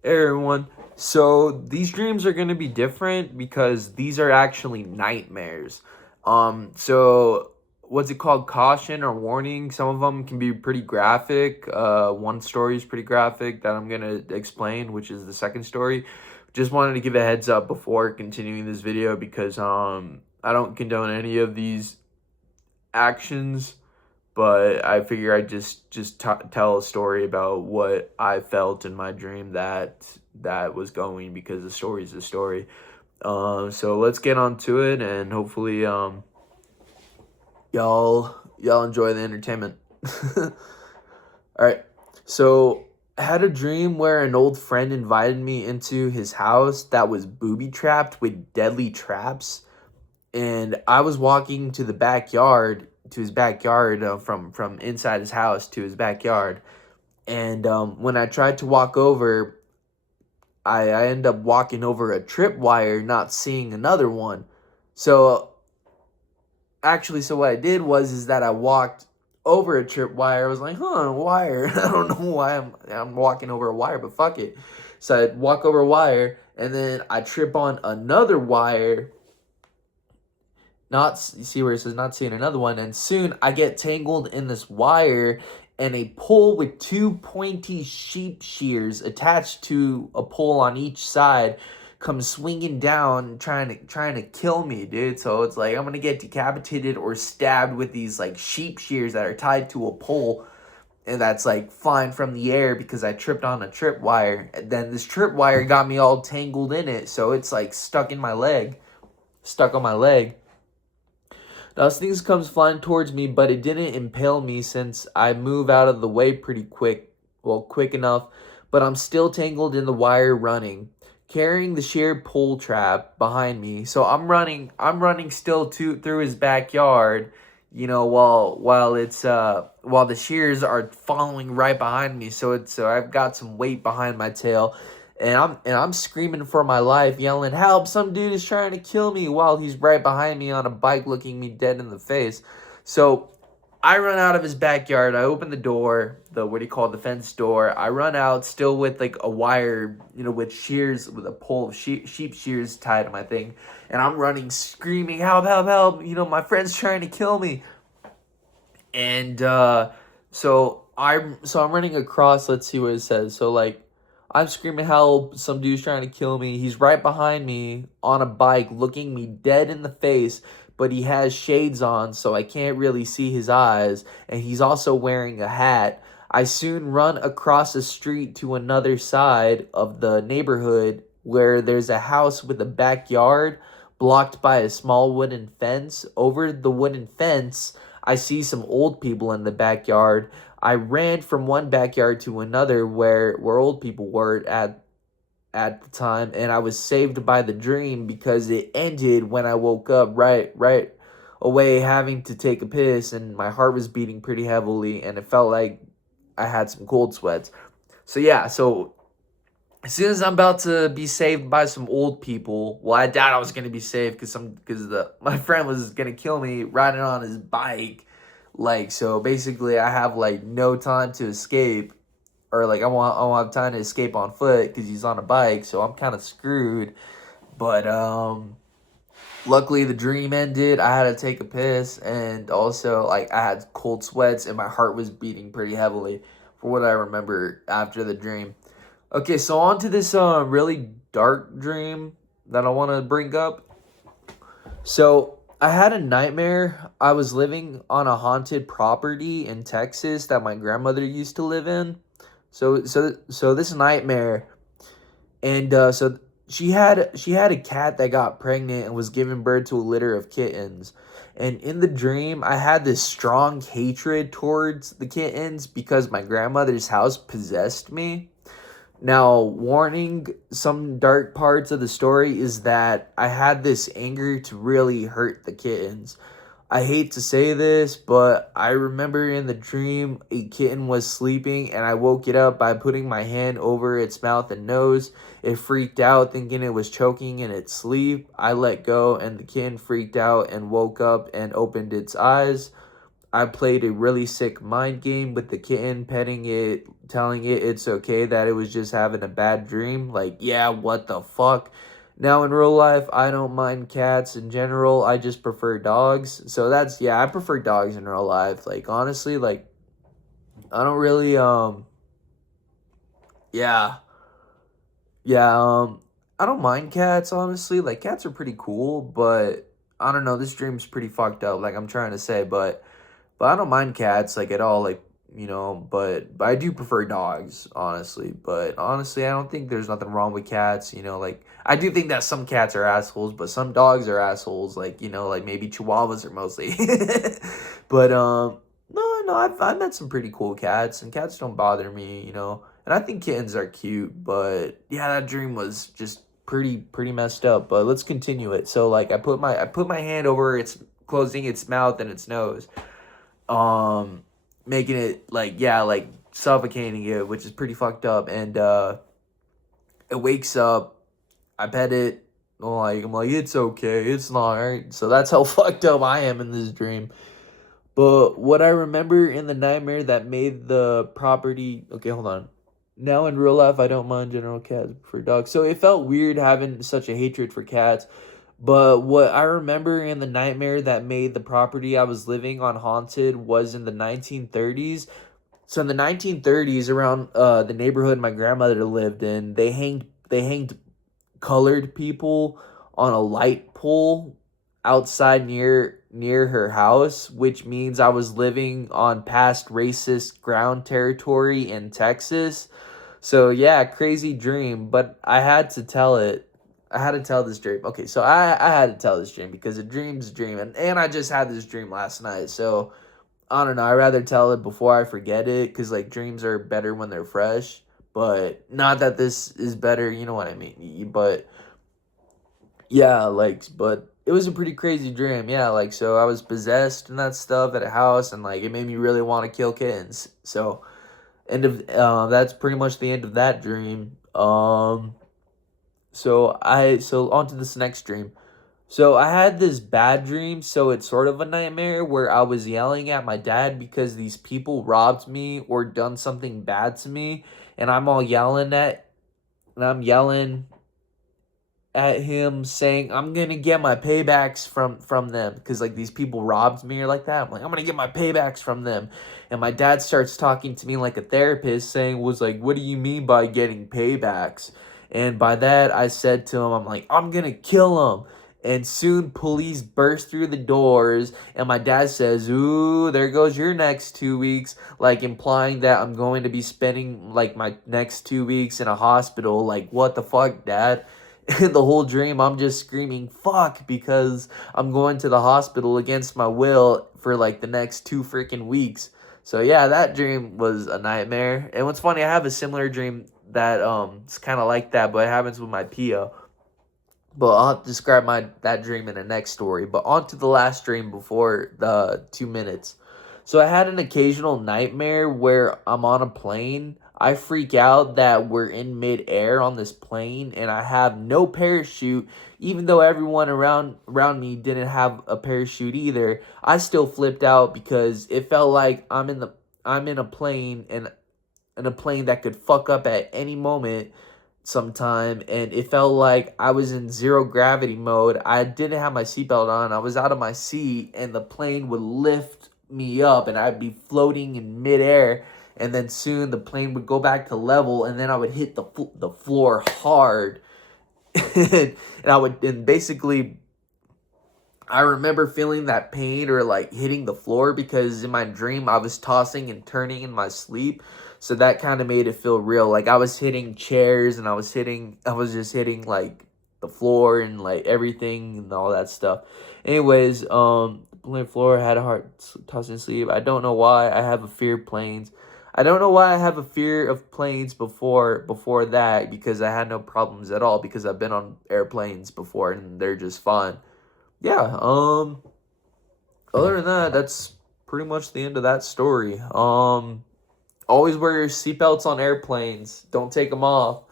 Hey everyone. So these dreams are going to be different because these are actually nightmares. So what's it called? Caution or warning. Some of them can be pretty graphic. One story is pretty graphic that I'm going to explain, which is the second story. Just wanted to give a heads up before continuing this video because I don't condone any of these actions, but I figure I just tell a story about what I felt in my dream that was going, because the story is a story. So let's get on to it, and hopefully y'all enjoy the entertainment. All right. So I had a dream where an old friend invited me into his house that was booby trapped with deadly traps, and I was walking to his backyard, from inside his house to his backyard. And when I tried to walk over, I ended up walking over a tripwire, not seeing another one. So so what I did was is that I walked over a tripwire. I was like, huh, wire. I don't know why I'm walking over a wire, but fuck it. So I walk over a wire, and then I trip on another wire, not see where it says not seeing another one, and soon I get tangled in this wire, and a pole with two pointy sheep shears attached to a pole on each side comes swinging down, trying to kill me, dude. So it's like I'm gonna get decapitated or stabbed with these like sheep shears that are tied to a pole, and that's like flying from the air because I tripped on a tripwire. And then this tripwire got me all tangled in it, so it's like stuck on my leg. Now, this thing comes flying towards me, but it didn't impale me since I move out of the way pretty quick. Well, quick enough, but I'm still tangled in the wire running, carrying the sheared pole trap behind me. So I'm running still through his backyard, while the shears are following right behind me. So I've got some weight behind my tail, and I'm screaming for my life, yelling, "Help! Some dude is trying to kill me!" while he's right behind me on a bike, looking me dead in the face. So I run out of his backyard. I open the door, the fence door. I run out, still with like a wire, with shears, with a pole of sheep shears tied to my thing, and I'm running, screaming, "Help! Help! Help! My friend's trying to kill me!" And so I'm running across. Let's see what it says. So like, I'm screaming help. Some dude's trying to kill me. He's right behind me on a bike, looking me dead in the face. But he has shades on, so I can't really see his eyes. And he's also wearing a hat. I soon run across the street to another side of the neighborhood where there's a house with a backyard blocked by a small wooden fence. Over the wooden fence, I see some old people in the backyard. I ran from one backyard to another where old people were at the time, and I was saved by the dream because it ended when I woke up right away, having to take a piss, and my heart was beating pretty heavily, and it felt like I had some cold sweats. So yeah, so as soon as I'm about to be saved by some old people, well, I doubt I was gonna be saved because the my friend was gonna kill me riding on his bike. Like, so basically, I have like no time to escape, or like I won't have time to escape on foot because he's on a bike. So I'm kind of screwed. But luckily the dream ended. I had to take a piss, and also like I had cold sweats, and my heart was beating pretty heavily for what I remember after the dream. Okay, so on to this really dark dream that I want to bring up. So I had a nightmare. I was living on a haunted property in Texas that my grandmother used to live in. So this nightmare, and so she had a cat that got pregnant and was giving birth to a litter of kittens. And in the dream, I had this strong hatred towards the kittens because my grandmother's house possessed me. Now, warning, some dark parts of the story is that I had this anger to really hurt the kittens. I hate to say this, but I remember in the dream a kitten was sleeping, and I woke it up by putting my hand over its mouth and nose. It freaked out, thinking it was choking in its sleep. I let go, and the kitten freaked out and woke up and opened its eyes. I played a really sick mind game with the kitten, petting it, telling it it's okay that it was just having a bad dream. Like, yeah, what the fuck? Now in real life, I don't mind cats in general. I just prefer dogs. So that's, yeah, I prefer dogs in real life. Like, honestly, like, I don't really, yeah, yeah, I don't mind cats, honestly. Like, cats are pretty cool, but I don't know, this dream's pretty fucked up, like I'm trying to say, but I don't mind cats, like, at all, like, but I do prefer dogs, honestly. But honestly, I don't think there's nothing wrong with cats, like, I do think that some cats are assholes, but some dogs are assholes, like, like maybe chihuahuas are mostly. But, no, I've met some pretty cool cats, and cats don't bother me. And I think kittens are cute, but yeah, that dream was just pretty messed up. But let's continue it. So like I put my hand over its closing its mouth and its nose, making it like, yeah, like suffocating it, which is pretty fucked up. And it wakes up. I pet it. I'm like it's okay, it's not right. So that's how fucked up I am in this dream. But what I remember in the nightmare that made the property, okay, hold on. Now in real life, I don't mind general cats for dogs. So it felt weird having such a hatred for cats. But what I remember in the nightmare that made the property I was living on haunted was in the 1930s. So in the 1930s, around the neighborhood my grandmother lived in, they hanged colored people on a light pole outside near her house, which means I was living on past racist ground territory in Texas. So yeah, crazy dream, but I had to tell it. I had to tell this dream. Okay, so I had to tell this dream because a dream's a dream, and I just had this dream last night. So I don't know. I'd rather tell it before I forget it, because like dreams are better when they're fresh. But not that this is better. You know what I mean? But yeah, like, but it was a pretty crazy dream. Yeah, like, so I was possessed and that stuff at a house, and like it made me really want to kill kittens. So that's pretty much the end of that dream. So on to this next dream. So I had this bad dream, so it's sort of a nightmare where I was yelling at my dad because these people robbed me or done something bad to me, and I'm yelling at him saying I'm gonna get my paybacks from them, because like these people robbed me or like that. I'm like, I'm gonna get my paybacks from them. And my dad starts talking to me like a therapist, saying, was like, what do you mean by getting paybacks? And by that I said to him, I'm like, I'm gonna kill him. And soon police burst through the doors, and my dad says, ooh, there goes your next 2 weeks, like implying that I'm going to be spending like my next 2 weeks in a hospital. Like, what the fuck, dad? The whole dream, I'm just screaming, fuck, because I'm going to the hospital against my will for like the next 2 freaking weeks. So yeah, that dream was a nightmare. And what's funny, I have a similar dream that it's kind of like that, but it happens with my Pio. But I'll have to describe that dream in the next story. But on to the last dream before the 2 minutes. So I had an occasional nightmare where I'm on a plane. I freak out that we're in midair on this plane, and I have no parachute, even though everyone around me didn't have a parachute either. I still flipped out because it felt like I'm in a plane, and in a plane that could fuck up at any moment sometime, and it felt like I was in zero gravity mode. I didn't have my seatbelt on. I was out of my seat, and the plane would lift me up, and I'd be floating in midair, and then soon the plane would go back to level, and then I would hit the floor hard. And basically I remember feeling that pain or like hitting the floor because in my dream I was tossing and turning in my sleep. So that kind of made it feel real. Like I was hitting chairs, and I was just hitting like the floor and like everything and all that stuff. Anyways, the floor had a hard tossing sleep. I don't know why I have a fear of planes. I don't know why I have a fear of planes before that, because I had no problems at all, because I've been on airplanes before and they're just fine. Yeah, other than that, that's pretty much the end of that story. Always wear your seatbelts on airplanes. Don't take them off.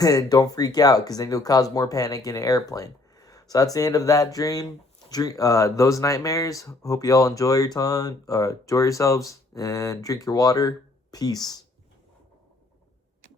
And don't freak out, because then you'll cause more panic in an airplane. So that's the end of that dream. drink those nightmares. Hope you all enjoy your time, enjoy yourselves, and drink your water. Peace.